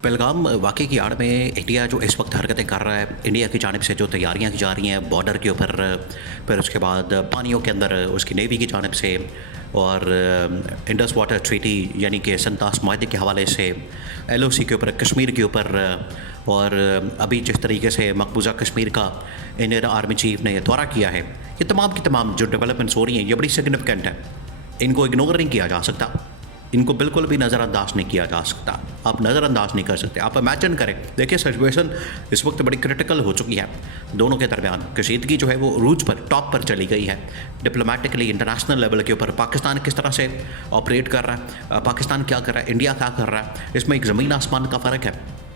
पहलगाम वाक़ये की आड़ में इंडिया जो इस वक्त हरकतें कर रहा है, इंडिया की जानिब से जो तैयारियां की जा रही हैं बॉर्डर के ऊपर, फिर उसके बाद पानियों के अंदर उसकी नेवी की जानिब से, और इंडस वाटर ट्रीटी यानी कि संतास माहदे के हवाले से, LOC के ऊपर, कश्मीर के ऊपर, और अभी जिस तरीके से मकबूजा कश्मीर का इंडियन आर्मी चीफ ने दौरा किया है, ये तमाम की तमाम जो डेवलपमेंट्स हो रही हैं ये बड़ी सिग्निफिकेंट है। इनको इग्नोर नहीं किया जा सकता, इनको बिल्कुल भी नज़रअंदाज नहीं किया जा सकता। आप नज़रअंदाज नहीं कर सकते। आप इमेजिन करें, देखिए सिचुएशन इस वक्त बड़ी क्रिटिकल हो चुकी है दोनों के दरमियान। कशीदगी जो है वो रूज पर, टॉप पर चली गई है। डिप्लोमेटिकली इंटरनेशनल लेवल के ऊपर पाकिस्तान किस तरह से ऑपरेट कर रहा है, पाकिस्तान क्या कर रहा है, इंडिया क्या कर रहा है, इसमें एक ज़मीन आसमान का फ़र्क है।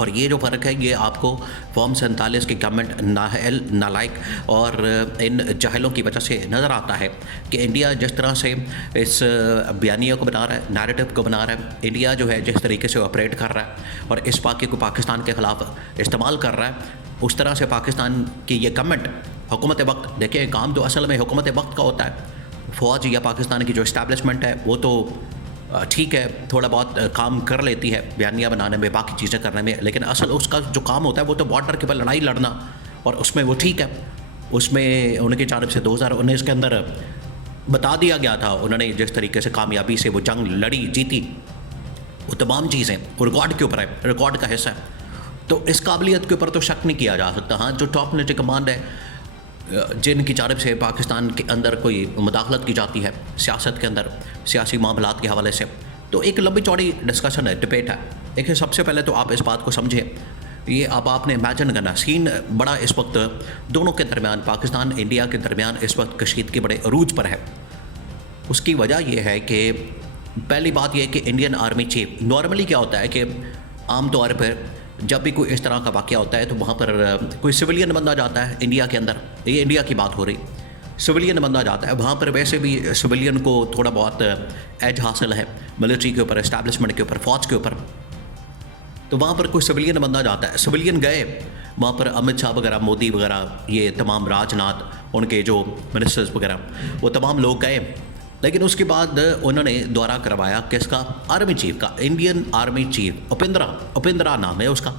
और ये जो फ़र्क है ये आपको फॉर्म 47 की गवर्नमेंट नाअहल, नालायक और इन जाहिलों की वजह से नज़र आता है कि इंडिया जिस तरह से इस बयानिया को बना रहा है, नैरेटिव को बना रहा है, इंडिया जो है जिस तरीके से ऑपरेट कर रहा है और इस वाक़े को पाकिस्तान के ख़िलाफ़ इस्तेमाल कर रहा है, उस तरह से पाकिस्तान की ये गवर्नमेंट हुकूमत वक्त, देखिए काम तो असल में हुकूमत वक्त का होता है। फ़ौज या पाकिस्तान की जो इस्टेब्लिशमेंट है वो तो ठीक है, थोड़ा बहुत काम कर लेती है बयानिया बनाने में, बाकी चीज़ें करने में, लेकिन असल उसका जो काम होता है वो तो बॉर्डर के ऊपर लड़ाई लड़ना, और उसमें वो ठीक है। उसमें उनकी जानिब से 2019 के अंदर बता दिया गया था, उन्होंने जिस तरीके से कामयाबी से वो जंग लड़ी, जीती, वो तमाम चीज़ें वो रिकॉर्ड के ऊपर है, रिकॉर्ड का हिस्सा है। तो इस काबिलियत के ऊपर तो शक नहीं किया जा सकता। हाँ, जो टॉप मिलिट्री कमांड है जिनकी जानिब से पाकिस्तान के अंदर कोई मुदाखलत की जाती है सियासत के अंदर, सियासी मामलात के हवाले से, तो एक लंबी चौड़ी डिस्कशन है, डिबेट है। देखिए सबसे पहले तो आप इस बात को समझें, ये अब आपने इमेजिन करना, सीन बड़ा इस वक्त दोनों के दरमियान, पाकिस्तान इंडिया के दरमियान इस वक्त कशीदगी बड़े अरूज पर है। उसकी वजह यह है कि पहली बात यह कि इंडियन आर्मी चीफ, नॉर्मली क्या होता है कि आम तौर पर जब भी कोई इस तरह का वाक़या होता है तो वहाँ पर कोई सिविलियन बंदा जाता है इंडिया के अंदर, ये इंडिया की बात हो रही, सिविलियन बंदा जाता है वहाँ पर। वैसे भी सिविलियन को थोड़ा बहुत एज हासिल है मिलिट्री के ऊपर, इस्टेब्लिशमेंट के ऊपर, फ़ौज के ऊपर, तो वहाँ पर कोई सिविलियन बंदा जाता है। सिविलियन गए वहाँ पर, अमित शाह वगैरह, मोदी वगैरह, ये तमाम, राजनाथ, उनके जो मिनिस्टर्स वगैरह, वो तमाम लोग गए, लेकिन उसके बाद उन्होंने दौरा करवाया किसका, आर्मी चीफ का, इंडियन आर्मी चीफ उपेंद्रा नाम है उसका।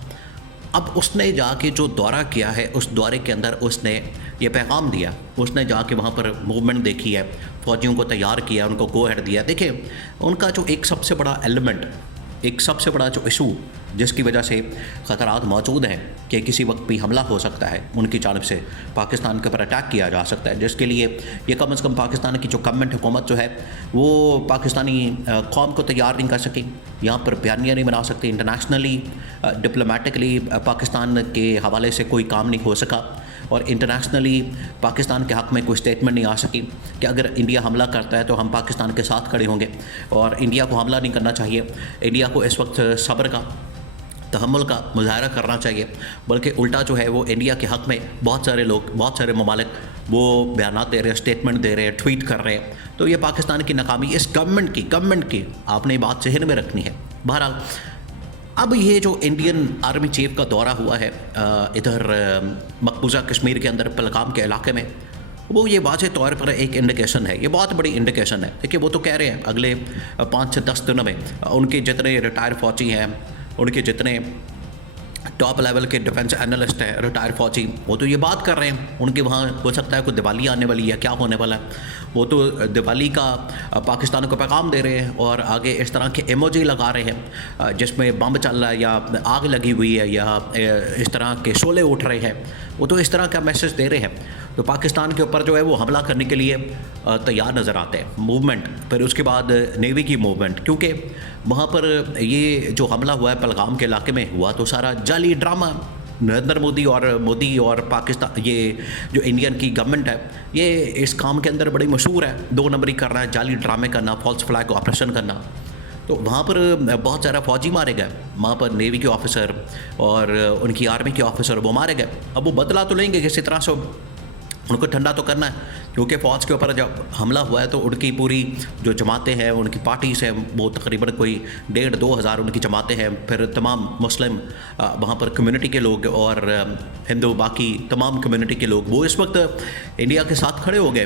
अब उसने जाके जो दौरा किया है, उस दौरे के अंदर उसने ये पैगाम दिया, उसने जाके वहाँ पर मूवमेंट देखी है, फ़ौजियों को तैयार किया, उनको गो हेड दिया। देखिए उनका जो एक सबसे बड़ा एलिमेंट, एक सबसे बड़ा जो इशू जिसकी वजह से ख़तरात मौजूद हैं कि किसी वक्त भी हमला हो सकता है, उनकी जानिब से पाकिस्तान के ऊपर अटैक किया जा सकता है, जिसके लिए ये कम से कम पाकिस्तान की जो गवर्नमेंट, हुकूमत जो है वो पाकिस्तानी कौम को तैयार नहीं कर सकी, यहाँ पर बयानिया नहीं बना सकती, इंटरनेशनली डिप्लोमेटिकली पाकिस्तान के हवाले से कोई काम नहीं हो सका, और इंटरनेशनली पाकिस्तान के हक़ में कोई स्टेटमेंट नहीं आ सकी कि अगर इंडिया हमला करता है तो हम पाकिस्तान के साथ खड़े होंगे, और इंडिया को हमला नहीं करना चाहिए, इंडिया को इस वक्त सब्र का, तहम्मुल का मुज़ाहरा करना चाहिए, बल्कि उल्टा जो है वो इंडिया के हक़ में बहुत सारे लोग, बहुत सारे ममालिक वो बयानात दे रहे हैं, स्टेटमेंट दे रहे हैं, ट्वीट कर रहे हैं। तो ये पाकिस्तान की नाकामी, इस गवर्नमेंट की आपने बात जहन में रखनी है। बहरहाल अब ये जो इंडियन आर्मी चीफ का दौरा हुआ है इधर मकबूजा कश्मीर के अंदर पहलगाम के इलाके में, वो ये वाज़े तौर पर एक इंडिकेशन है, ये बहुत बड़ी इंडिकेशन है। देखिए वो तो कह रहे हैं अगले 5 से 10 दिनों में उनके जितने रिटायर फ़ौजी हैं, उनके जितने टॉप लेवल के डिफेंस एनालिस्ट हैं, रिटायर फ़ौजी, वो तो ये बात कर रहे हैं, उनके वहाँ हो सकता है कोई दिवाली आने वाली है, क्या होने वाला है, वो तो दिवाली का पाकिस्तान को पैगाम दे रहे हैं, और आगे इस तरह के इमोजी लगा रहे हैं जिसमें बम चल रहा है या आग लगी हुई है या इस तरह के शोले उठ रहे हैं, वो तो इस तरह का मैसेज दे रहे हैं। तो पाकिस्तान के ऊपर जो है वो हमला करने के लिए तैयार नज़र आते हैं, मूवमेंट, फिर उसके बाद नेवी की मूवमेंट, क्योंकि वहाँ पर ये जो हमला हुआ है पहलगाम के इलाके में, हुआ तो सारा जाली ड्रामा। नरेंद्र मोदी और पाकिस्तान, ये जो इंडियन की गवर्नमेंट है, ये इस काम के अंदर बड़ी मशहूर है, 2 नंबरी करना है, जाली ड्रामे करना, फॉल्स फ्लैग ऑपरेशन करना। तो वहाँ पर बहुत सारा फ़ौजी मारे गए, वहाँ पर नेवी के ऑफिसर और उनकी आर्मी के ऑफिसर वो मारे गए। अब वो बदला तो लेंगे किसी तरह से, उनको ठंडा तो करना है, क्योंकि फ़ौज के ऊपर जब हमला हुआ है तो उनकी पूरी जो जमातें हैं, उनकी पार्टीज़ हैं, वो तकरीबन कोई 1,500-2 हज़ार उनकी जमातें हैं, फिर तमाम मुस्लिम वहाँ पर कम्युनिटी के लोग और हिंदू, बाकी तमाम कम्युनिटी के लोग, वो इस वक्त इंडिया के साथ खड़े हो गए।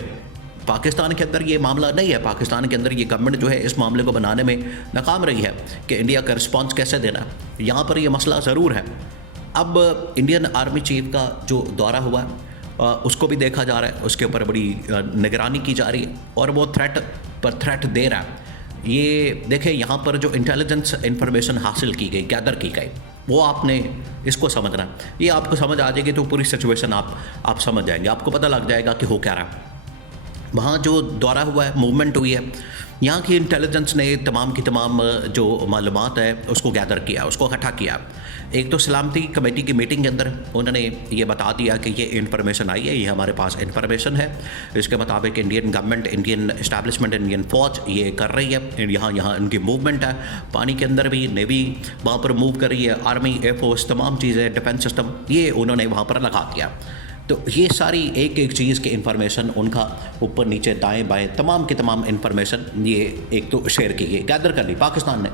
पाकिस्तान के अंदर ये मामला नहीं है। पाकिस्तान के अंदर ये गवर्नमेंट जो है इस मामले को बनाने में नाकाम रही है कि इंडिया का रिस्पांस कैसे देना है। यहाँ पर ये मसला ज़रूर है। अब इंडियन आर्मी चीफ का जो दौरा हुआ है उसको भी देखा जा रहा है, उसके ऊपर बड़ी निगरानी की जा रही है और वो थ्रेट पर थ्रेट दे रहा है। ये देखें, यहाँ पर जो इंटेलिजेंस इंफॉर्मेशन हासिल की गई, गैदर की गई, वो आपने इसको समझना है। ये आपको समझ आ जाएगी तो पूरी सिचुएशन आप समझ जाएंगे, आपको पता लग जाएगा कि हो क्या रहा है। वहाँ जो दौरा हुआ है, मूवमेंट हुई है, यहाँ की इंटेलिजेंस ने तमाम की तमाम जो मालूमात है उसको गैदर किया, उसको इकट्ठा किया। एक तो सलामती कमेटी की मीटिंग के अंदर उन्होंने ये बता दिया कि ये इन्फॉर्मेशन आई है, ये हमारे पास इन्फॉर्मेशन है, इसके मुताबिक Indian government, Indian establishment, Indian फ़ौज ये कर रही है, यहाँ इनकी मूवमेंट है, पानी के अंदर भी नेवी वहाँ पर मूव कर रही है, आर्मी, एयरफोर्स, तमाम चीज़ें, डिफेंस सिस्टम, ये उन्होंने वहाँ पर लगा दिया। तो ये सारी एक एक चीज़ की इन्फॉर्मेशन उनका ऊपर नीचे दाएं बाएं तमाम की तमाम इन्फॉर्मेशन ये एक तो शेयर की गई, गैदर कर ली पाकिस्तान ने।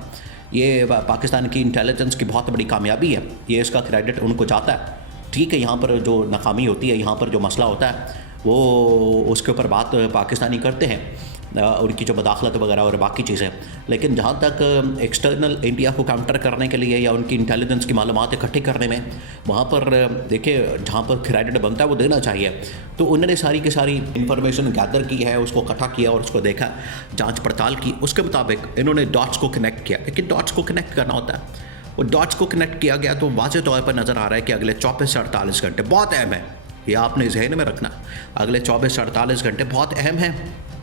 ये पाकिस्तान की इंटेलिजेंस की बहुत बड़ी कामयाबी है, ये इसका क्रेडिट उनको जाता है। ठीक है, यहाँ पर जो नाकामी होती है, यहाँ पर जो मसला होता है वो उसके ऊपर बात पाकिस्तानी करते हैं, उनकी जो मदाखलत वगैरह और बाकी चीज़ें, लेकिन जहाँ तक एक्सटर्नल इंडिया को काउंटर करने के लिए या उनकी इंटेलिजेंस की मालूमात इकट्ठी करने में, वहाँ पर देखिए जहाँ पर क्रेडिट बनता है वो देना चाहिए। तो उन्होंने सारी की सारी इंफॉर्मेशन गैदर की है, उसको इकट्ठा किया और उसको देखा, जाँच पड़ताल की, उसके मुताबिक इन्होंने डॉट्स को कनेक्ट किया। लेकिन डॉट्स को कनेक्ट करना होता है, वो डॉट्स को कनेक्ट किया गया तो वाज़ेह तौर पर नज़र आ रहा है कि अगले 24 से 48 घंटे बहुत अहम है। ये आपने जहन में रखना, अगले 24 से 48 घंटे बहुत अहम है।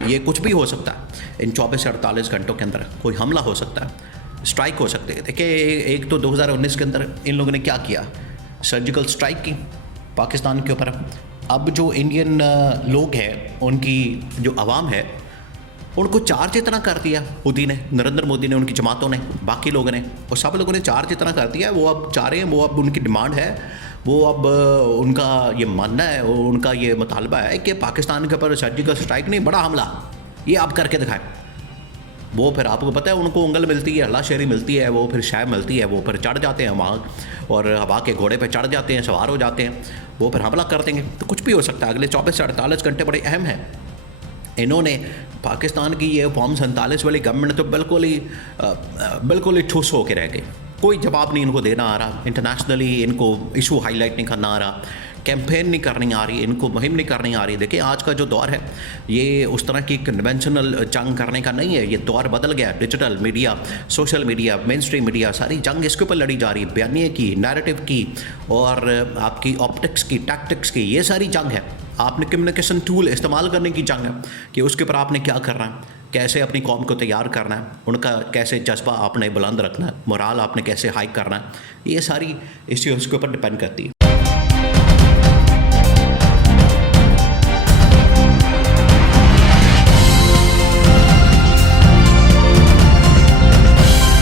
ये कुछ भी हो सकता है इन 24 से 48 घंटों के अंदर, कोई हमला हो सकता है, स्ट्राइक हो सकती है। देखिए, एक तो 2019 के अंदर इन लोगों ने क्या किया, सर्जिकल स्ट्राइक की पाकिस्तान के ऊपर। अब जो इंडियन लोग हैं, उनकी जो आवाम है, उनको चार्ज इतना कर दिया मोदी ने, नरेंद्र मोदी ने, उनकी जमातों ने, बाकी लोगों ने, और सब लोगों ने चार्ज इतना कर दिया। वो अब चाह रहे हैं, वो अब उनकी डिमांड है, वो अब उनका ये मानना है, उनका ये मुतालबा है कि पाकिस्तान के ऊपर सर्जिकल स्ट्राइक नहीं, बड़ा हमला ये आप करके दिखाएं। वो फिर आपको पता है उनको उंगल मिलती है, अल्लाह शेरी मिलती है, वो फिर शाय मिलती है, वो फिर चढ़ जाते हैं वहाँ और हवा के घोड़े पे चढ़ जाते हैं, सवार हो जाते हैं, वो फिर हमला कर देंगे। तो कुछ भी हो सकता है। अगले 24 से 48 घंटे बड़े अहम हैं। इन्होंने पाकिस्तान की ये फॉर्म 47 वाली गवर्नमेंट तो बिल्कुल ही ठुस होकर रह गई। कोई जवाब नहीं इनको देना आ रहा, इंटरनेशनली इनको इशू हाईलाइट नहीं करना आ रहा, कैंपेन नहीं करनी आ रही, इनको मुहिम नहीं करनी आ रही। देखिए, आज का जो दौर है ये उस तरह की कन्वेंशनल जंग करने का नहीं है, ये दौर बदल गया। Digital media, social media, main stream media, सारी जंग इसके ऊपर लड़ी जा रही है, बयानिए की, नैरेटिव की और आपकी ऑप्टिक्स की, टैक्टिक्स की, ये सारी जंग है। आपने कम्युनिकेशन टूल इस्तेमाल करने की जंग है कि उसके ऊपर आपने क्या करना है, कैसे अपनी कौम को तैयार करना है, उनका कैसे जज्बा आपने बुलंद रखना है, मोराल आपने कैसे हाई करना है, ये सारी इसी उसके ऊपर डिपेंड करती है।